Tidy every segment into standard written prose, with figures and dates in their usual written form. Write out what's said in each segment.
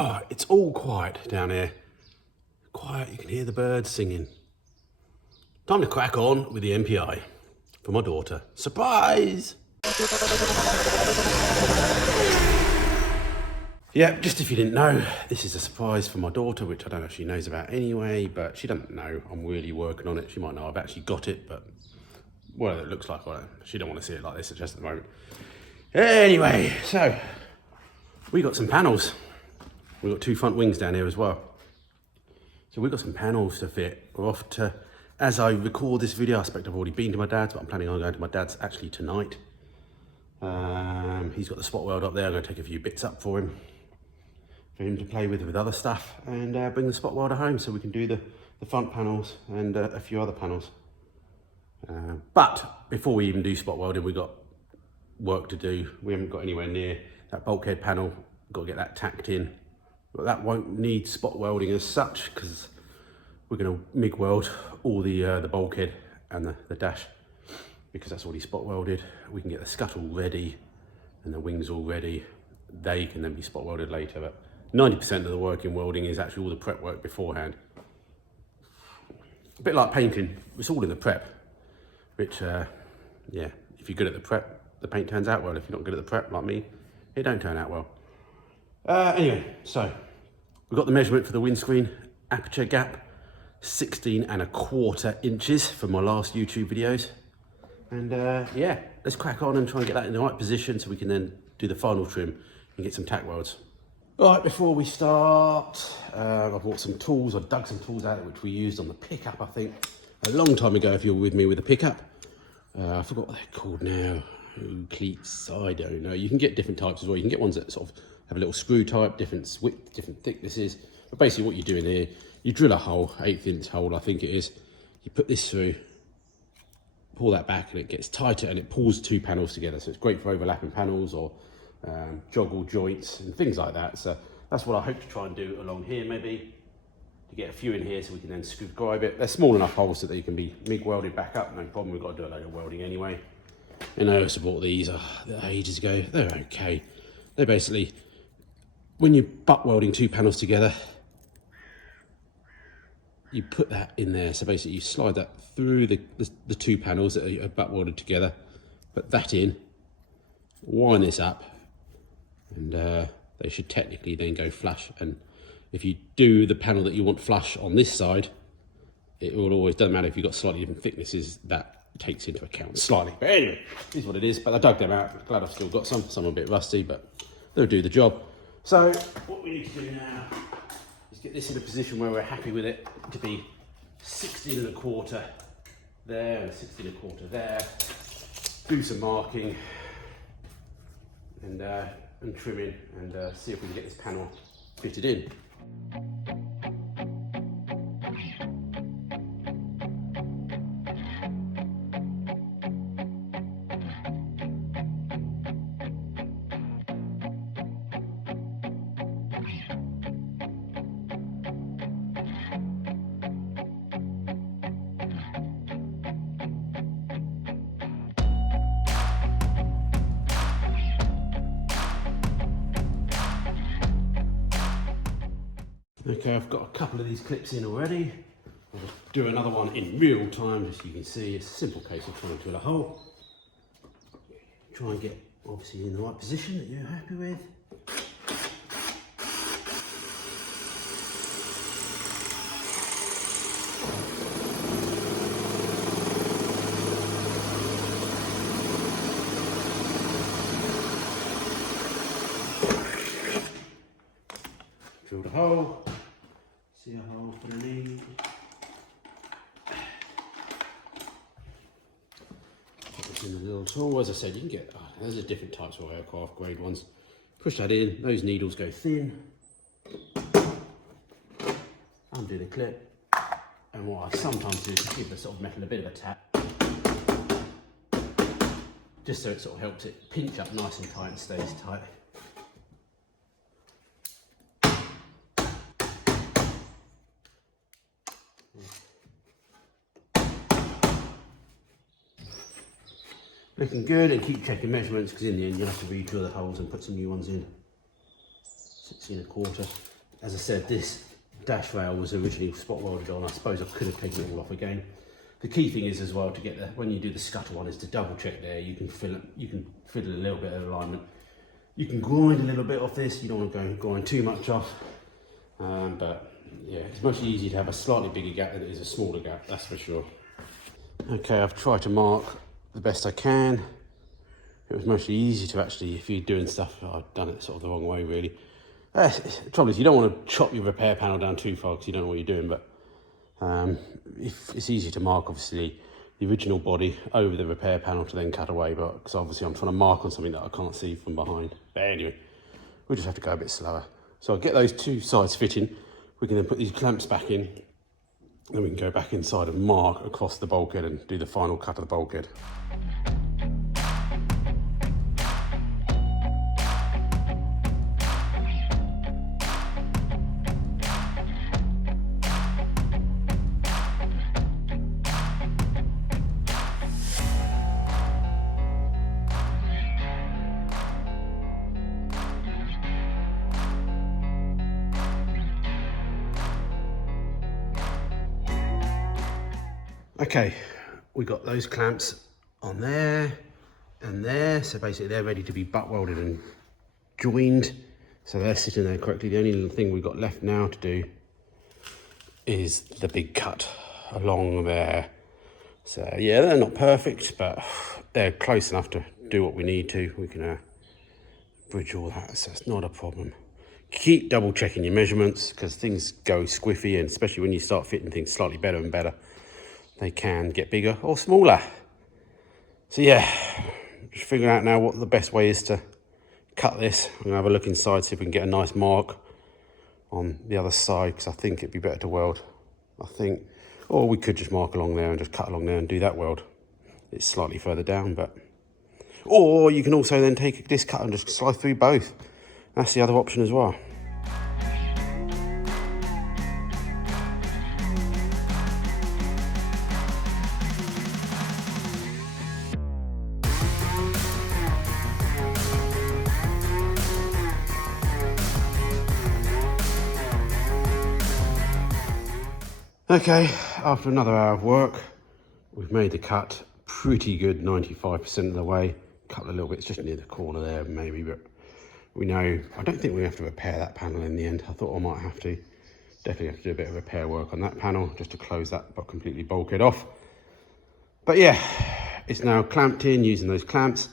Oh, it's all quiet down here. Quiet, you can hear the birds singing. Time to crack on with the MPI for my daughter. Surprise! Yeah, just if you didn't know, this is a surprise for my daughter, which I don't know if she knows about anyway, but she doesn't know I'm really working on it. She might know I've actually got it, but well, it looks like she don't want to see it like this just at the moment. Anyway, so we got some panels. We've got 2 front wings down here as well. So we've got some panels to fit. We're off to, as I record this video, I expect I've already been to my dad's, but I'm planning on going to my dad's actually tonight. He's got the spot weld up there. I'm going to take a few bits up for him to play with other stuff, and bring the spot welder home so we can do the front panels and a few other panels. But before we even do spot welding, we've got work to do. We haven't got anywhere near that bulkhead panel. We've got to get that tacked in. But that won't need spot welding as such, because we're going to MIG weld all the bulkhead and the dash, because that's already spot welded. We can get the scuttle ready and the wings all ready. They can then be spot welded later, but 90% of the work in welding is actually all the prep work beforehand. A bit like painting, it's all in the prep, which, yeah, if you're good at the prep, the paint turns out well. If you're not good at the prep, like me, it don't turn out well. Anyway, so we've got the measurement for the windscreen, aperture gap, 16¼ inches from my last YouTube videos. And yeah, let's crack on and try and get that in the right position so we can then do the final trim and get some tack welds. Right, before we start, I bought some tools. I dug some tools out which we used on the pickup, I think, a long time ago if you were with me with the pickup. I forgot what they're called now. Cleats, I don't know. You can get different types as well. You can get ones that sort of have a little screw type, different width, different thicknesses. But basically what you're doing here, you drill a hole, 1/8 inch hole I think it is. You put this through, pull that back and it gets tighter and it pulls 2 panels together. So it's great for overlapping panels or joggle joints and things like that. So that's what I hope to try and do along here, maybe to get a few in here so we can then subscribe it. They're small enough holes so that they can be MIG welded back up, no problem. We've got to do a load of welding anyway. And I also bought these ages ago. They're okay. They're basically, when you're butt welding 2 panels together, you put that in there. So basically you slide that through the 2 panels that are butt welded together, put that in, wind this up, and they should technically then go flush. And if you do the panel that you want flush on this side, it will always, doesn't matter if you've got slightly different thicknesses, that takes into account slightly. But anyway, this is what it is. But I dug them out. Glad I've still got some. Some are a bit rusty, but they'll do the job. So what we need to do now is get this in a position where we're happy with it to be 16¼ there and 16¼ there. Do some marking and trimming and see if we can get this panel fitted in. Okay, I've got a couple of these clips in already. I'll just do another one in real time, as you can see. It's a simple case of trying to drill a hole. Try and get, obviously, in the right position that you're happy with. Drilled a hole. See a hole underneath. Put this in the little tool. As I said, you can get, there's different types of aircraft grade ones. Push that in, those needles go thin. Undo the clip. And what I sometimes do is give the sort of metal a bit of a tap. Just so it sort of helps it pinch up nice and tight and stays tight. Looking good, and keep checking measurements because in the end you'll have to re-drill the holes and put some new ones in. 16.25. As I said, this dash rail was originally spot welded on. I suppose I could have taken it all off again. The key thing is as well to get when you do the scuttle one is to double check there. You can fiddle a little bit of alignment. You can grind a little bit off this. You don't want to go grind too much off. But yeah, it's much easier to have a slightly bigger gap than it is a smaller gap, that's for sure. Okay, I've tried to mark the best I can. It was mostly easy to actually, if you're doing stuff, I've done it sort of the wrong way really. The trouble is you don't want to chop your repair panel down too far because you don't know what you're doing, but if it's easy to mark obviously the original body over the repair panel to then cut away, but because obviously I'm trying to mark on something that I can't see from behind. But anyway, we'll just have to go a bit slower. So I'll get those two sides fitting. We can then put these clamps back in, and we can go back inside and mark across the bulkhead and do the final cut of the bulkhead. Okay, we got those clamps on there and there, so basically they're ready to be butt welded and joined, so they're sitting there correctly. The only thing we've got left now to do is the big cut along there. So yeah, they're not perfect, but they're close enough to do what we need to. We can bridge all that, so it's not a problem. Keep double checking your measurements because things go squiffy, and especially when you start fitting things slightly better and better, they can get bigger or smaller. So yeah, just figuring out now what the best way is to cut this. I'm gonna have a look inside, see if we can get a nice mark on the other side, because I think it'd be better to weld, I think. Or we could just mark along there and just cut along there and do that weld. It's slightly further down, but... Or you can also then take this cut and just slide through both. That's the other option as well. Okay, after another hour of work, we've made the cut pretty good, 95% of the way. A couple of little bits just near the corner there maybe, but we know, I don't think we have to repair that panel in the end. I thought I might have to. Definitely have to do a bit of repair work on that panel just to close that but completely bulkhead off. But yeah, it's now clamped in using those clamps.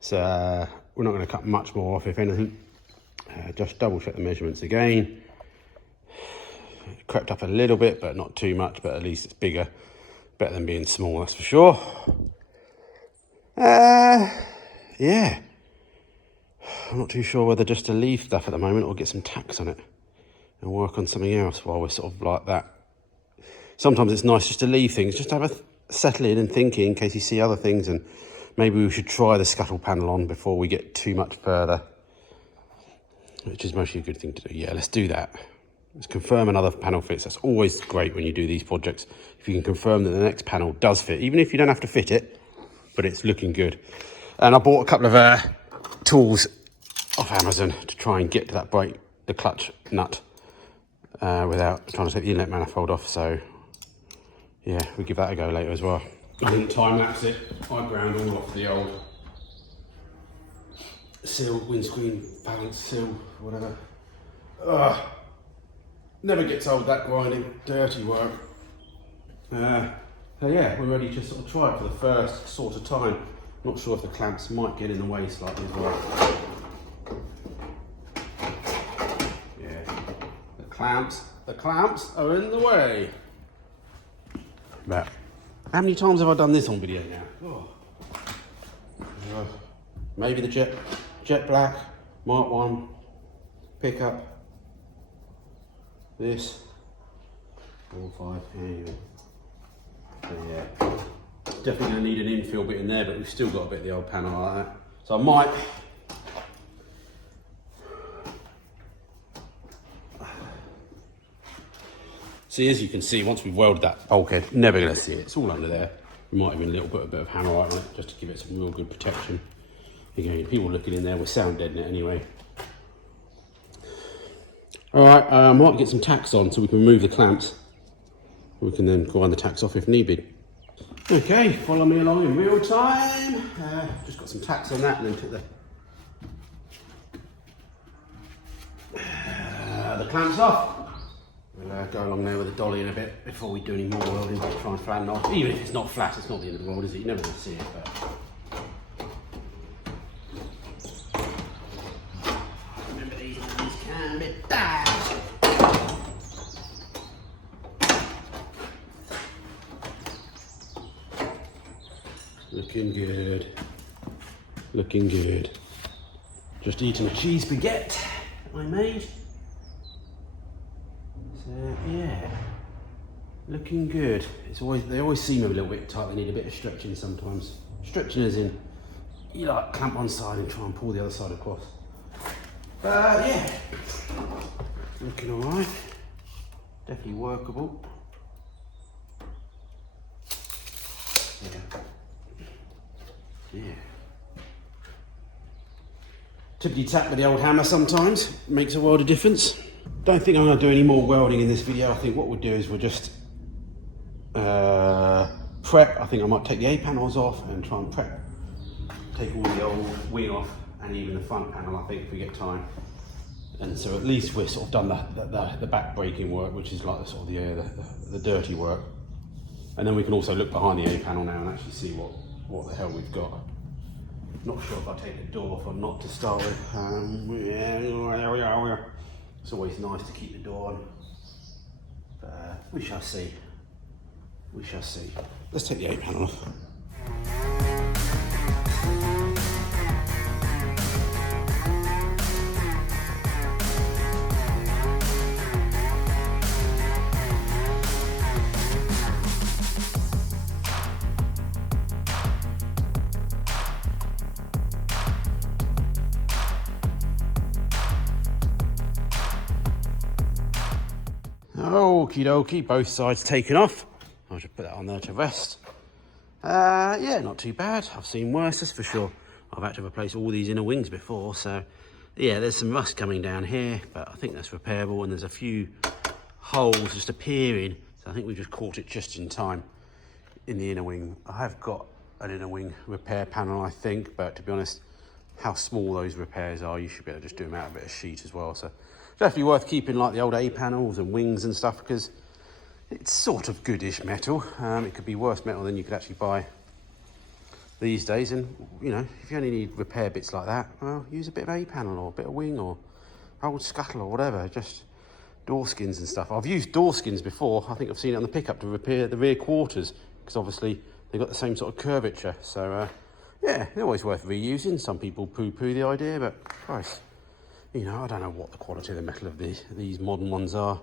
So we're not going to cut much more off, if anything. Just double check the measurements again. Crept up a little bit, but not too much, but at least it's bigger. Better than being small, that's for sure. Yeah. I'm not too sure whether just to leave stuff at the moment or get some tacks on it and work on something else while we're sort of like that. Sometimes it's nice just to leave things, just to have a settle in and think in case you see other things, and maybe we should try the scuttle panel on before we get too much further, which is mostly a good thing to do. Yeah, let's do that. Let's confirm another panel fits. That's always great when you do these projects. If you can confirm that the next panel does fit, even if you don't have to fit it, but it's looking good. And I bought a couple of tools off Amazon to try and get to that brake, the clutch nut, without trying to take the inlet manifold off. So yeah, we'll give that a go later as well. I didn't time lapse it. I ground all off the old seal, windscreen balance seal, whatever. Never gets old, that grinding, dirty work. So yeah, we're ready to sort of try it for the first sort of time. Not sure if the clamps might get in the way slightly as well. Yeah, the clamps are in the way. But how many times have I done this on video now? Maybe the jet black, Mark 1, pickup. This 4, 5, anyway. So yeah, definitely going to need an infill bit in there, but we've still got a bit of the old panel like that. So I might see, as you can see, once we've welded that bulkhead, never going to see it. It's all under there. We might even put a bit of hammerite on it just to give it some real good protection. Again, people looking in there, we're sound deadening it anyway. All right, I might get some tacks on so we can remove the clamps. We can then grind the tacks off if needed. Okay, follow me along in real time. Just got some tacks on that and then took the clamps off. We'll go along there with the dolly in a bit before we do any more welding. Try and flatten off. Even if it's not flat, it's not the end of the world, is it? You never really see it. But... remember these can be bad. Looking good. Looking good. Just eating a cheese baguette I made. So yeah, looking good. They always seem a little bit tight. They need a bit of stretching sometimes. Stretching as in, you like clamp one side and try and pull the other side across. Yeah, looking all right. Definitely workable. Yeah. Tippity tap with the old hammer sometimes makes a world of difference. Don't think I'm going to do any more welding in this video. I think what we'll do is we'll just prep. I think I might take the A panels off and try and prep. Take all the old wing off and even the front panel, I think, if we get time. And so at least we're sort of done the back braking work, which is like the sort of the dirty work. And then we can also look behind the A panel now and actually see what the hell we've got. Not sure if I'll take the door off or not to start with. It's always nice to keep the door on. But we shall see. We shall see. Let's take the A panel off. Okie dokie, both sides taken off. I'll just put that on there to rest. Yeah, not too bad. I've seen worse, that's for sure. I've had to replace all these inner wings before, so yeah, there's some rust coming down here, but I think that's repairable, and there's a few holes just appearing, so I think we just caught it just in time in the inner wing. I have got an inner wing repair panel, I think, but to be honest, how small those repairs are, you should be able to just do them out of a bit of sheet as well. So definitely worth keeping like the old A panels and wings and stuff, because it's sort of goodish metal. It could be worse metal than you could actually buy these days. And you know, if you only need repair bits like that, well, use a bit of A panel or a bit of wing or old scuttle or whatever, just door skins and stuff. I've used door skins before. I think I've seen it on the pickup to repair the rear quarters, because obviously they've got the same sort of curvature. So yeah, they're always worth reusing. Some people poo-poo the idea, but Christ, you know, I don't know what the quality of the metal of these modern ones are.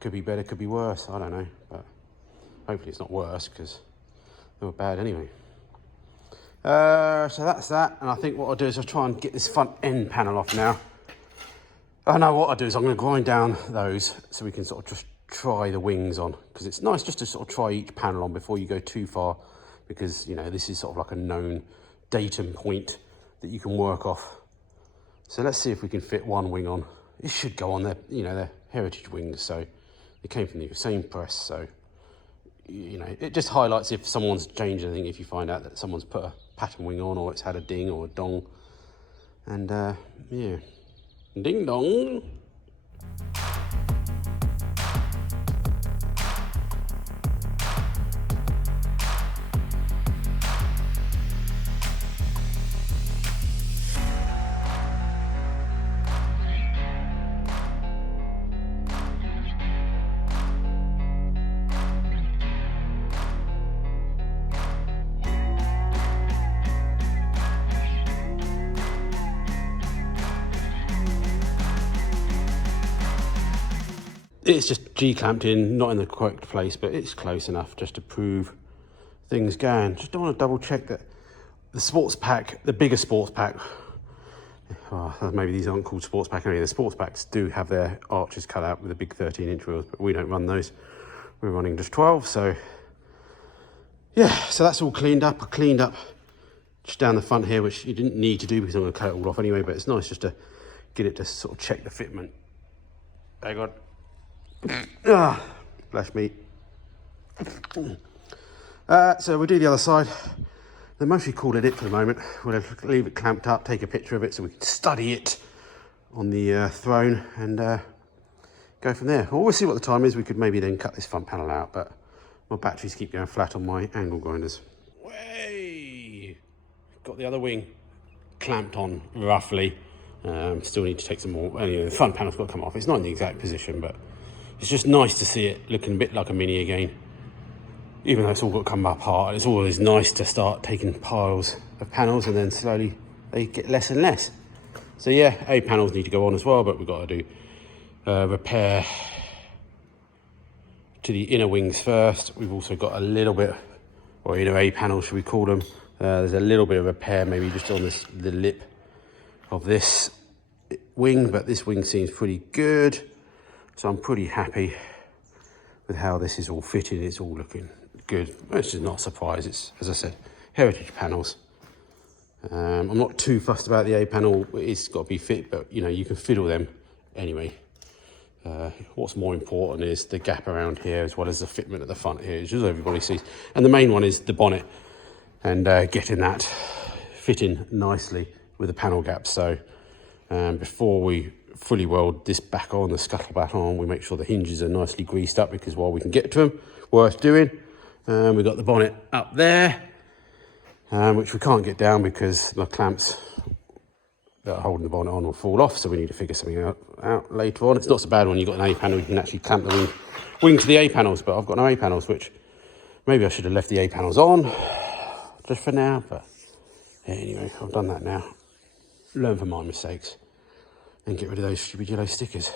Could be better, could be worse, I don't know. But hopefully it's not worse, because they were bad anyway. So that's that, and I think what I'll do is I'll try and get this front end panel off now. I know what I'll do is I'm going to grind down those so we can sort of just try the wings on, because it's nice just to sort of try each panel on before you go too far, because, you know, this is sort of like a known datum point that you can work off. So let's see if we can fit one wing on. It should go on. They're, you know, they're heritage wings, so it came from the same press, so, you know, it just highlights if someone's changed anything, if you find out that someone's put a pattern wing on or it's had a ding or a dong. And yeah, ding dong. It's just G-clamped in, not in the correct place, but it's close enough just to prove things going. Just don't want to double check that the sports pack, the bigger sports pack, maybe these aren't called sports pack anyway, the sports packs do have their arches cut out with the big 13-inch wheels, but we don't run those. We're running just 12, so yeah, so that's all cleaned up. I cleaned up just down the front here, which you didn't need to do because I'm going to cut it all off anyway, but it's nice just to get it to sort of check the fitment Hang on. Ah, flesh meat. So we'll do the other side. They're mostly calling it for the moment. We'll leave it clamped up, take a picture of it so we can study it on the throne and go from there. Well, we'll see what the time is. We could maybe then cut this front panel out, but my batteries keep going flat on my angle grinders. Way! Got the other wing clamped on roughly. Still need to take some more. Anyway, the front panel's got to come off. It's not in the exact position, but it's just nice to see it looking a bit like a Mini again. Even though it's all got to come apart, it's always nice to start taking piles of panels and then slowly they get less and less. So yeah, A panels need to go on as well, but we've got to do repair to the inner wings first. We've also got a little bit, or inner A panels should we call them. There's a little bit of repair maybe just on the lip of this wing, but this wing seems pretty good. So I'm pretty happy with how this is all fitted. It's all looking good. It's just not a surprise. It's, as I said, heritage panels. I'm not too fussed about the A panel. It's got to be fit, but you know, you can fiddle them anyway. What's more important is the gap around here as well as the fitment at the front here, which is everybody sees. And the main one is the bonnet and getting that fitting nicely with the panel gaps. So before we fully weld this back on, the scuttle back on, we make sure the hinges are nicely greased up, because while we can get to them, worth doing. We've got the bonnet up there, which we can't get down because the clamps that are holding the bonnet on will fall off, so we need to figure something out later on. It's not so bad when you've got an A panel, you can actually clamp the wing to the A panels, but I've got no A panels, which maybe I should have left the A panels on just for now, but anyway, I've done that now. Learn from my mistakes and get rid of those stupid yellow stickers.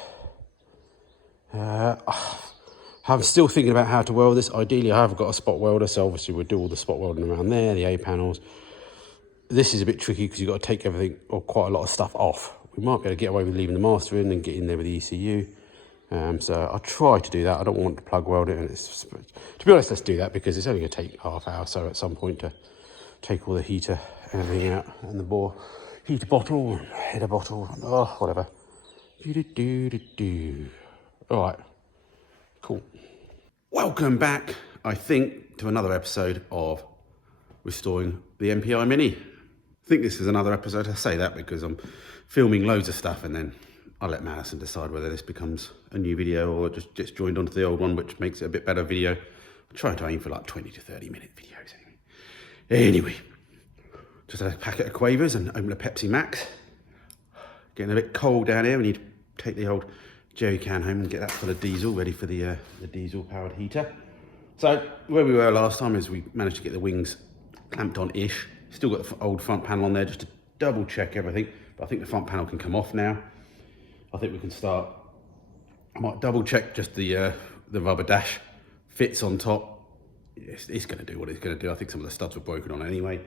I'm still thinking about how to weld this. Ideally, I have got a spot welder, so obviously we'll do all the spot welding around there, the A panels. This is a bit tricky because you've got to take everything, or quite a lot of stuff off. We might be able to get away with leaving the master in and get in there with the ECU. So I'll try to do that. I don't want to plug weld it. And it's, to be honest, let's do that because it's only going to take half hour. So at some point to take all the heater and everything out, and the bore heater bottle, header bottle, oh, whatever. All right, cool. Welcome back, I think, to another episode of Restoring the MPI Mini. I think this is another episode. I say that because I'm filming loads of stuff and then I'll let Madison decide whether this becomes a new video or just gets joined onto the old one, which makes it a bit better video. I'm trying to aim for like 20 to 30 minute videos anyway. Just a packet of Quavers and open a Pepsi Max. Getting a bit cold down here. We need to take the old jerry can home and get that full of diesel, ready for the diesel powered heater. So where we were last time is we managed to get the wings clamped on-ish. Still got the old front panel on there just to double check everything, but I think the front panel can come off now. I think we can start. I might double check just the rubber dash fits on top. It's going to do what it's going to do. I think some of the studs were broken on anyway.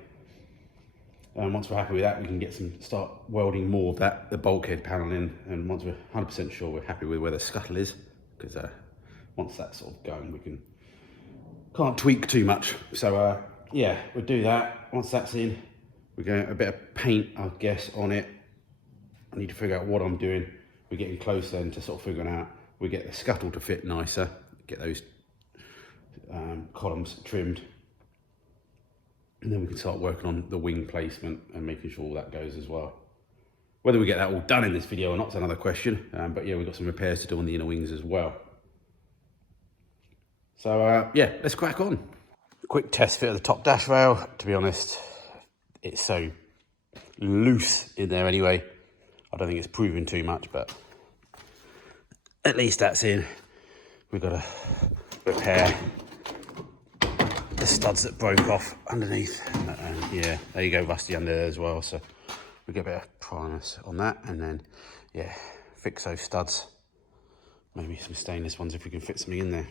Once we're happy with that, we can start welding more of that, the bulkhead panel in, and once we're 100% sure we're happy with where the scuttle is, because once that's sort of going, we can't tweak too much. So yeah, we'll do that. Once that's in, we're going a bit of paint, I guess, on it. I need to figure out what I'm doing. We're getting close then to sort of figuring out. We get the scuttle to fit nicer, get those columns trimmed. And then we can start working on the wing placement and making sure all that goes as well. Whether we get that all done in this video or not is another question. But yeah, we've got some repairs to do on the inner wings as well. So yeah, let's crack on. Quick test fit of the top dash rail. To be honest, it's so loose in there anyway. I don't think it's proving too much, but at least that's in. We've got to repair the studs that broke off underneath. Yeah, there you go, rusty under there as well. So we get a bit of primus on that, and then yeah, fix those studs. Maybe some stainless ones if we can fit something in there.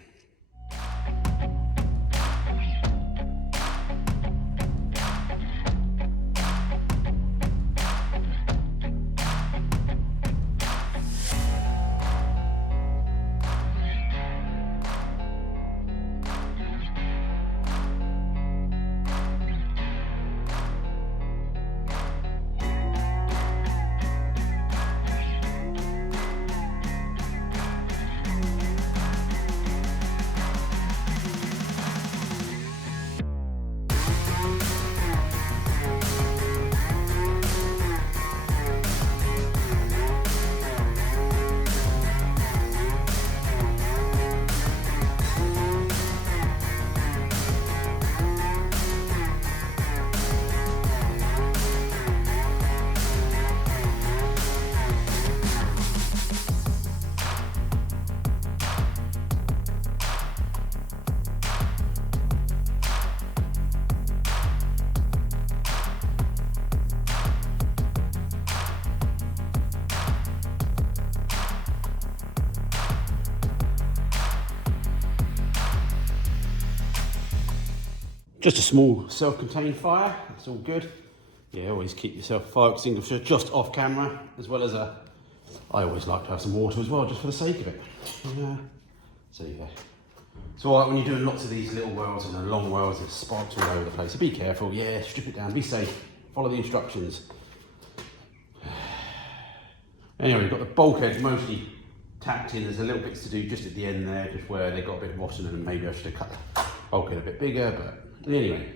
Just a small self-contained fire, that's all good. Yeah, always keep yourself a fire extinguisher just off camera, as well as I always like to have some water as well, just for the sake of it. Yeah. So yeah. It's all right when you're doing lots of these little welds and the long welds, there's sparks all over the place. So be careful, yeah, strip it down, be safe, follow the instructions. Anyway, we've got the bulkheads mostly tacked in. There's a little bits to do just at the end there, just where they got a bit of rotten and maybe I should have cut the bulkhead a bit bigger, but anyway.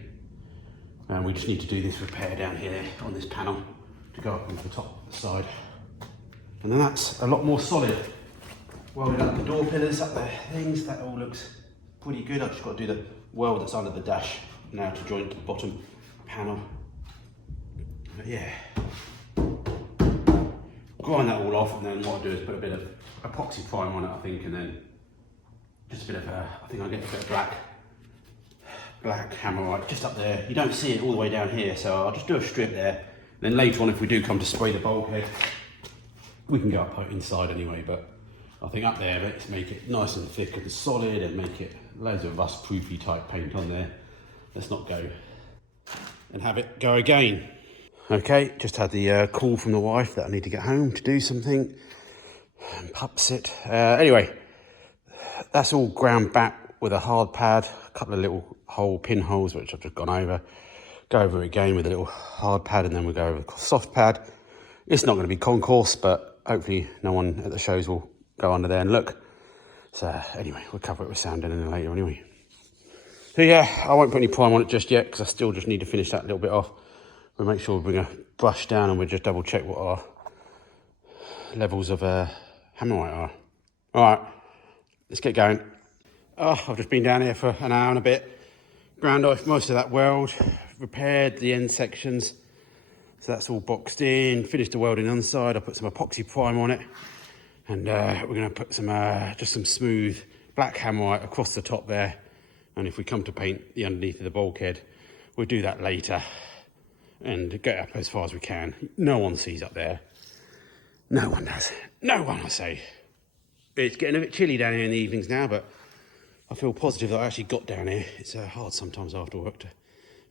And we just need to do this repair down here on this panel to go up onto the top of the side. And then that's a lot more solid. Welded up the door pillars, up the things, that all looks pretty good. I've just got to do the weld that's under the dash now to join to the bottom panel. But yeah. Grind that all off, and then what I'll do is put a bit of epoxy prime on it, I think, and then just a bit of, I think I'll get a bit of black hammerite just up there. You don't see it all the way down here, so I'll just do a strip there. Then later on, if we do come to spray the bulkhead, we can go up inside anyway, but I think up there, let's make it nice and thick and solid and make it loads of rust-proofy type paint on there. Let's not go and have it go again. Okay, just had the call from the wife that I need to get home to do something and pup sit. Anyway, that's all ground back with a hard pad, a couple of little pinholes which I've just gone over. Go over it again with a little hard pad, and then we'll go over the soft pad. It's not going to be concourse, but hopefully no one at the shows will go under there and look. So anyway, we'll cover it with sand in later anyway. So yeah, I won't put any prime on it just yet because I still just need to finish that little bit off. We'll make sure we bring a brush down and we'll just double check what our levels of hammerite are. All right, let's get going. Oh, I've just been down here for an hour and a bit. Ground off most of that weld, repaired the end sections. So that's all boxed in, finished the welding on the side. I put some epoxy prime on it. And we're gonna put some, just some smooth black hammerite across the top there. And if we come to paint the underneath of the bulkhead, we'll do that later and get up as far as we can. No one sees up there. No one does. No one, I say. It's getting a bit chilly down here in the evenings now, but I feel positive that I actually got down here. It's hard sometimes after work to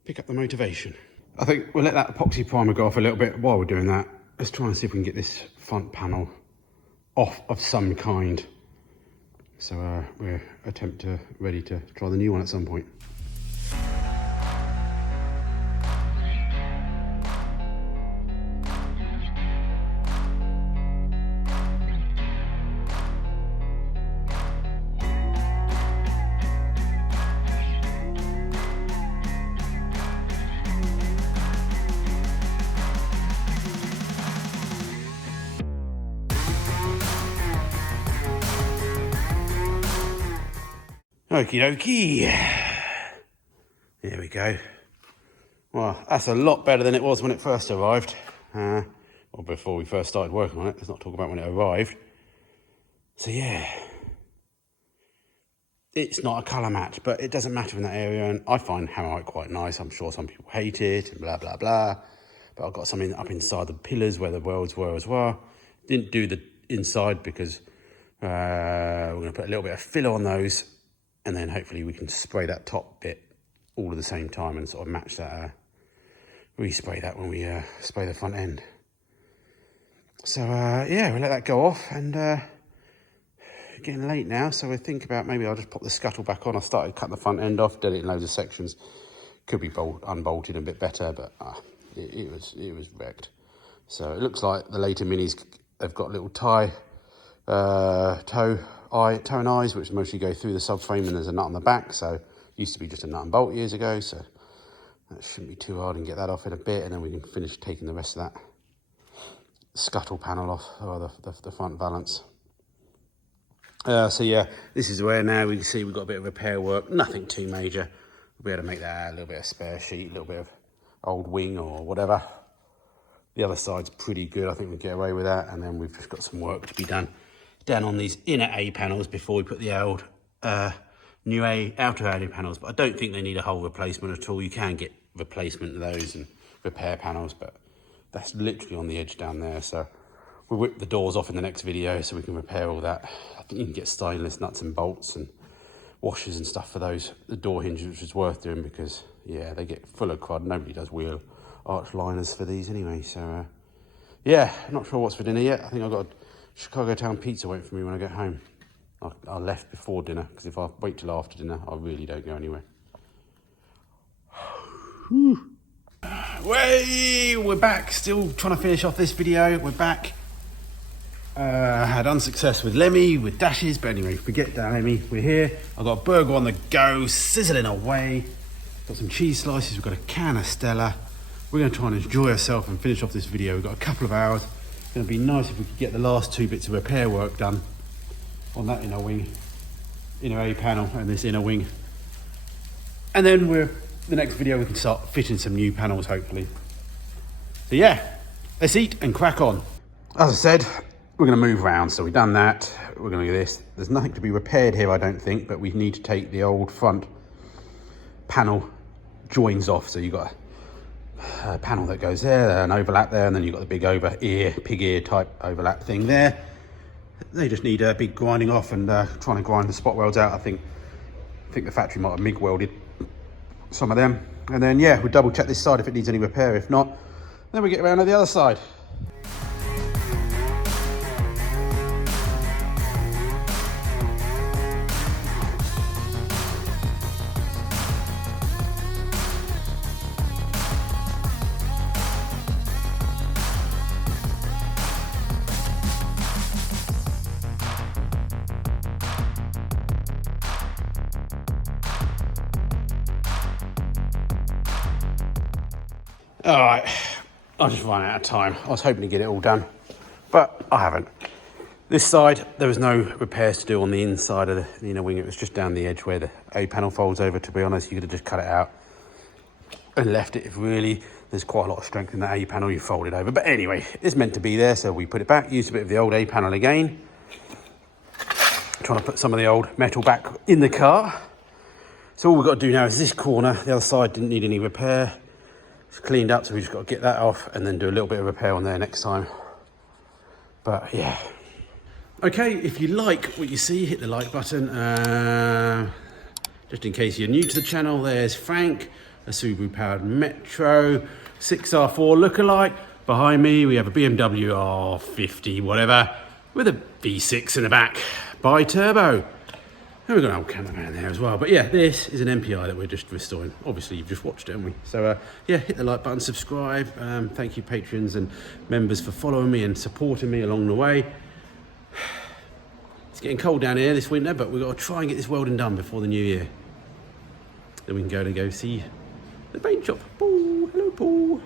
pick up the motivation. I think we'll let that epoxy primer go off a little bit while we're doing that. Let's try and see if we can get this front panel off of some kind. So we're ready to try the new one at some point. Okie dokie. There we go. Well, that's a lot better than it was when it first arrived. Or before we first started working on it. Let's not talk about when it arrived. So yeah. It's not a colour match, but it doesn't matter in that area. And I find hammerite quite nice. I'm sure some people hate it and blah, blah, blah. But I've got something up inside the pillars where the welds were as well. Didn't do the inside because we're going to put a little bit of filler on those. And then hopefully we can spray that top bit all at the same time and sort of match that, respray that when we spray the front end. So yeah, we'll let that go off, and getting late now, so we'll think about maybe I'll just pop the scuttle back on. I started cutting the front end off, did it in loads of sections. Could be unbolted a bit better, but it was wrecked. So it looks like the later minis, they've got little toe and eyes, which mostly go through the subframe, and there's a nut on the back. So it used to be just a nut and bolt years ago, so that shouldn't be too hard, and get that off in a bit, and then we can finish taking the rest of that scuttle panel off, or the front valance. So yeah, this is where now we can see we've got a bit of repair work, nothing too major. We'll be able to make that a little bit of spare sheet, a little bit of old wing or whatever. The other side's pretty good, I think we can get away with that, and then we've just got some work to be done down on these inner A panels before we put the old new outer A panels. But I don't think they need a whole replacement at all. You can get replacement of those and repair panels, but that's literally on the edge down there. So we'll whip the doors off in the next video so we can repair all that. I think you can get stainless nuts and bolts, and washers and stuff for those, the door hinges, which is worth doing because, yeah, they get full of crud. Nobody does wheel arch liners for these anyway. So, yeah, not sure what's for dinner yet. I think I've got a Chicago Town pizza waiting for me when I get home. I left before dinner because if I wait till after dinner, I really don't go anywhere. We're back, still trying to finish off this video. We're back. Had unsuccess with Lemmy, with dashes, but anyway, forget that, Lemmy. We're here. I've got a burger on the go, sizzling away. Got some cheese slices, we've got a can of Stella. We're going to try and enjoy ourselves and finish off this video. We've got a couple of hours. It's going to be nice if we could get the last 2 bits of repair work done on that inner wing, inner A panel and this inner wing. And then the next video we can start fitting some new panels, hopefully. So yeah, let's eat and crack on. As I said, we're going to move around, so we've done that. We're going to do this. There's nothing to be repaired here, I don't think, but we need to take the old front panel joins off. So you've got a panel that goes there, an overlap there, and then you've got the big pig ear type overlap thing there. They just need a big grinding off and trying to grind the spot welds out. I think the factory might have MIG welded some of them. And then, yeah, we'll double check this side if it needs any repair. If not, then we get around to the other side. All right, I just ran out of time. I was hoping to get it all done, but I haven't. This side, there was no repairs to do on the inside of the inner wing. It was just down the edge where the A panel folds over. To be honest, you could have just cut it out and left it. If really, there's quite a lot of strength in that A panel, you fold it over. But anyway, it's meant to be there, so we put it back, used a bit of the old A panel again. Trying to put some of the old metal back in the car. So all we've got to do now is this corner. The other side didn't need any repair. It's cleaned up, so we just got to get that off and then do a little bit of repair on there next time. But yeah. Okay, if you like what you see, hit the like button. Just in case you're new to the channel, there's Frank, a Subaru powered Metro 6R4 lookalike. Behind me, we have a BMW R50, whatever, with a V6 in the back, bi-turbo. And we've got an old cameraman there as well. But yeah, this is an MPI that we're just restoring. Obviously, you've just watched it, haven't we? So yeah, hit the like button, subscribe. Thank you, patrons and members, for following me and supporting me along the way. It's getting cold down here this winter, but we've got to try and get this welding done before the new year. Then we can go see the paint shop. Paul, hello, Paul.